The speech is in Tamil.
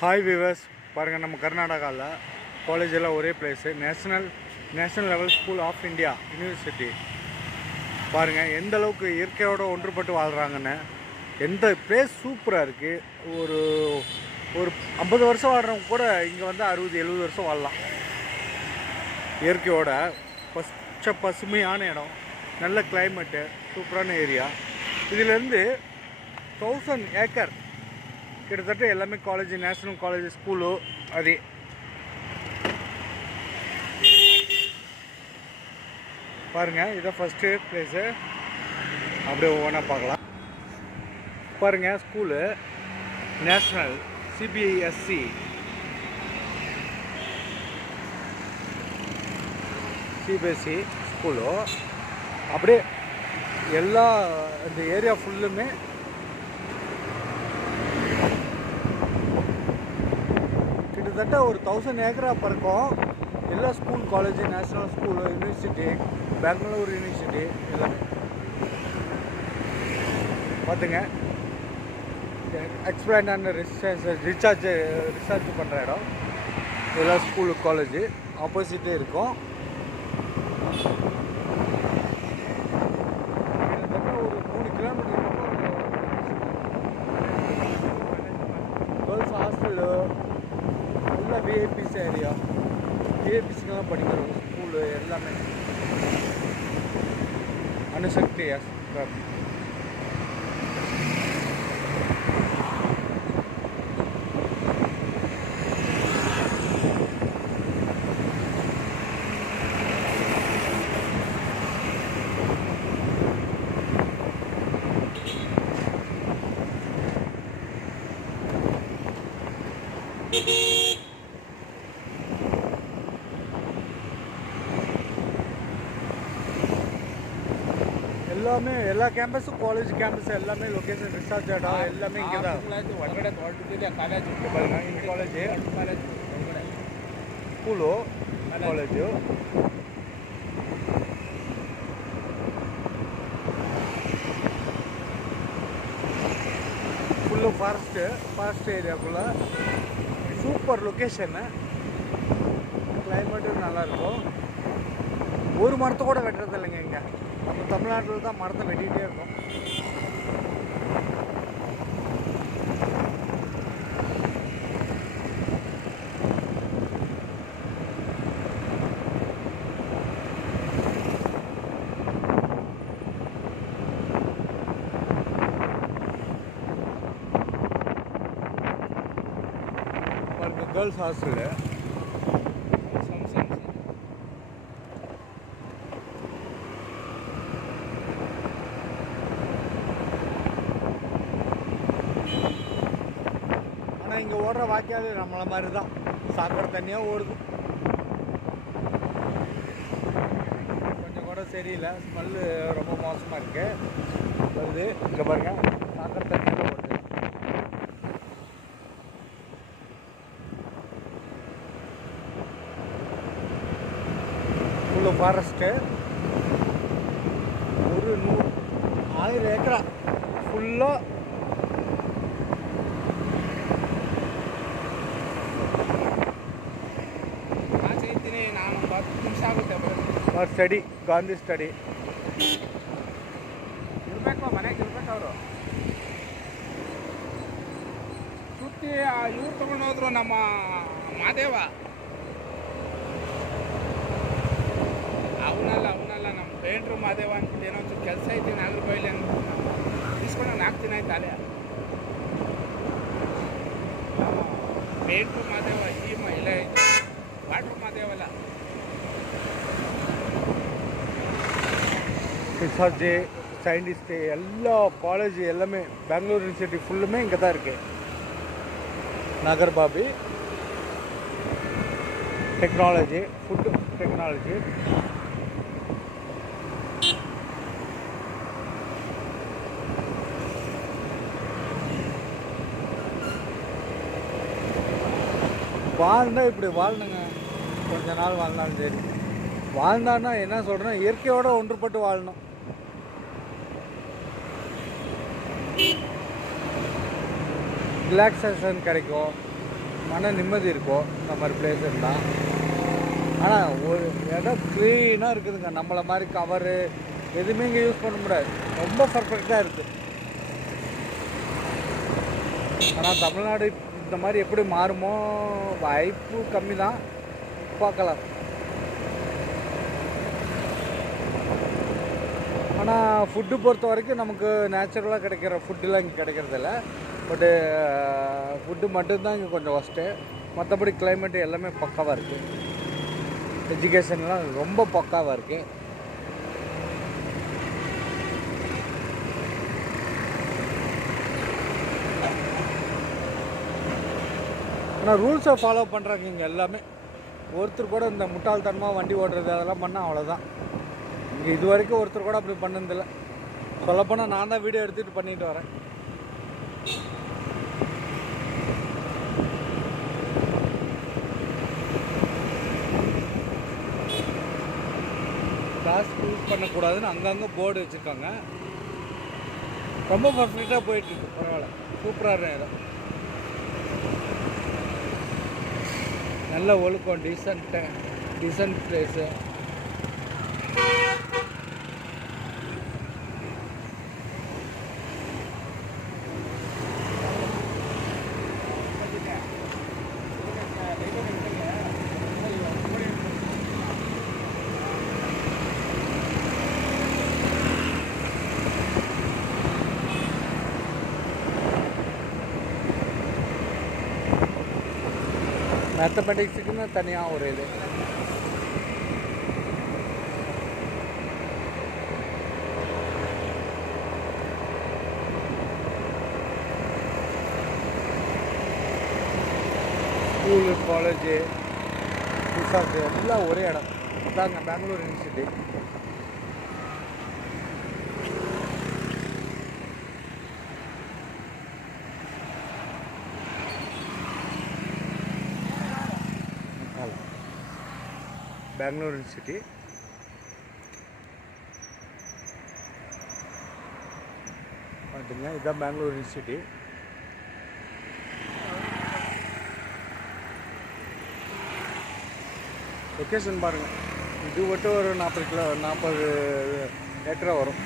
ஹாய் விவர்ஸ், பாருங்கள் நம்ம கர்நாடகாவில் காலேஜ் எல்லாம் ஒரே place. National level school of India university. பாருங்கள் எந்த அளவுக்கு இயற்கையோடு ஒன்றுபட்டு வாழ்கிறாங்கன்னு. எந்த பிளேஸ் சூப்பராக இருக்குது. ஒரு ஒரு 50 வருஷம் வாழ்கிறவங்க கூட இங்கே வந்து 60-70 வருஷம் வாழலாம். இயற்கையோட பசுமையான இடம், நல்ல கிளைமேட்டு, சூப்பரான ஏரியா. இதிலேருந்து 1000 ஏக்கர் கிட்டத்தட்ட எல்லாமே காலேஜ், நேஷ்னல் காலேஜ், ஸ்கூலு. அதே பாருங்கள், இதான் ஃபஸ்ட்டு ப்ளேஸு. அப்படியே ஒவ்வொன்றா பார்க்கலாம். பாருங்கள், ஸ்கூலு நேஷ்னல் சிபிஎஸ்சி ஸ்கூலு. அப்படியே எல்லா இந்த ஏரியா ஃபுல்லுமே கிட்டத்தட்ட ஒரு 1000 ஏக்கரா பறக்கும். எல்லா school, college, national school, university, Bengaluru university எல்லாமே பார்த்துங்க. எக்ஸ்பிளைன் அண்ட் ரிசர்ச் பண்ணுற இடம். எல்லா ஸ்கூலு, காலேஜு ஆப்போசிட்டே இருக்கும். கிட்டத்தட்ட ஒரு 3 கிலோமீட்டர் கேர்ள்ஸ் ஹாஸ்டலு, நல்ல விஐபிஸ் ஏரியா. விஐபிஸ்க்கெல்லாம் படிக்கிறோம் ஸ்கூலு எல்லாமே. அணுசக்தி எல்லாமே, எல்லா கேம்பஸும், காலேஜ் கேம்பஸ் எல்லாமே லொக்கேஷன், ரிசர்ச் இடம் எல்லாமே இங்கே தான். ಹೊರಗಡೆ ದೊಡ್ಡದಿದೆ ಕಾಲೇಜ್. இந்த college, school, college. Full forest ஏரியாக்குள்ளே. சூப்பர் லொக்கேஷனு, கிளைமேட்டும் நல்லாயிருக்கும். ஒரு மரத்தை கூட வெட்டுறது இல்லைங்க இங்கே. நம்ம தமிழ்நாட்டில் தான் மரத்தை வெட்டிகிட்டே இருக்கும். Girls hostel. ஆனால் இங்கே ஓடுற வாக்கியாது நம்மளை மாதிரி தான், சாக்கடை தண்ணியாக ஓடுது. கொஞ்சம் கூட சரியில்லை, ஸ்மெல்லு ரொம்ப மோசமாக இருக்குது வருது. இங்கே பாருங்கள், சாக்கடை தண்ணியாக ஓடுது. Full forest. ஒரு 1000 ஏக்கரா ஃபுல்லாக. ನಾನು 10 ನಿಮಿಷ ಆಗುತ್ತೆ ಸ್ಟಡಿ, ಗಾಂಧಿ ಸ್ಟಡಿ ಇರಬೇಕು, ಮನೆಗೆ ಇರ್ಬೇಕು ಅವರು. ಸುತ್ತಿ ಇವ್ರು ತೊಗೊಂಡೋದ್ರು ನಮ್ಮ ಮಾದೇವ. ಅವನಲ್ಲ ನಮ್ಮ ಪೇಂಟ್ರು ಮಾದೇವ ಅಂದ್ಬಿಟ್ಟು ಏನೋ ಒಂಚೂರು ಕೆಲಸ ಐತಿ ನಾಗರಬೈಲಿ ಅಂತ ಇಸ್ಕೊಂಡು 4 ದಿನ ಆಯ್ತು ಅಲ್ಲೇ. ಪೇಂಟ್ರು ಮಾದೇವ ಇಲ್ಲ, ಇದು ವಾಟ್ರು ಮಾದೇವಲ್ಲ. ரிசர்ச்சு, சயின்டிஸ்ட்டு, எல்லா காலேஜ் எல்லாமே பெங்களூர் யூனிவர்சிட்டி ஃபுல்லுமே இங்கே தான் இருக்குது. நகர்பாபி டெக்னாலஜி, ஃபுட்டு டெக்னாலஜி. வாழ்ந்தா இப்படி வாழணுங்க. கொஞ்ச நாள் வாழ்ந்தாலும் சரி. வாழ்ந்தான்னா என்ன சொல்கிறேன்னா, இயற்கையோடு ஒன்றுபட்டு வாழணும். ரிலாக்ஸேஷன் கிடைக்கும். மன நிம்மதி இருக்கும் இந்த மாதிரி பிளேஸ் இருந்தால். ஆனால் ஒரு இடம் க்ளீனாக இருக்குதுங்க. நம்மளை மாதிரி கவரு எதுவுமே இங்கே யூஸ் பண்ண முடியாது. ரொம்ப பர்ஃபெக்டாக இருக்குது. ஆனால் தமிழ்நாடு இந்த மாதிரி எப்படி மாறுமோ வாய்ப்பு கம்மி தான், பார்க்கலாம். ஆனால் ஃபுட்டு பொறுத்த வரைக்கும் நமக்கு நேச்சுரலாக கிடைக்கிற ஃபுட்டுலாம் இங்கே கிடைக்கிறதில்ல. பட்டு ஃபுட்டு மட்டும்தான் இங்கே கொஞ்சம் ஒஸ்ட்டு. மற்றபடி கிளைமேட்டு எல்லாமே பக்காவாக இருக்குது. எஜுகேஷன்லாம் ரொம்ப பக்காவாக இருக்குது. ஆனால் ரூல்ஸை ஃபாலோ பண்ணுறாங்க இங்கே எல்லாமே. ஒருத்தர் கூட இந்த முட்டாள்தனமாக வண்டி ஓட்டுறது அதெல்லாம் பண்ணால் அவ்வளோதான். இங்கே இது வரைக்கும் ஒருத்தர் கூட அப்படி பண்ணதில்லை. சொல்லப்போனால் நான் தான் வீடியோ எடுத்துகிட்டு பண்ணிட்டு வரேன். காசு யூஸ் பண்ணக்கூடாதுன்னு அங்கங்கே போர்டு வச்சுருக்காங்க. ரொம்ப பர்ஃபெக்டாக போயிட்டுருக்கு. பரவாயில்ல, சூப்பராக இடம். நல்ல ஒழுக்கம், டீசன்ட் பிளேஸு. மேத்தமெட்டிக்ஸுக்குன்னு தனியாக ஒரு இது. ஸ்கூலு, காலேஜு, ரிசார்ட்டு எல்லாம் ஒரே இடம். அதாங்க பெங்களூர் யூனிவர்சிட்டி. பெங்களூர் யூனிவர்சிட்டி. பார்த்துங்க, இதுதான் பெங்களூர் யூனிவர்சிட்டி. லொக்கேஷன் பாருங்கள். இது மட்டும் ஒரு 40 ஏக்கரா வரும்.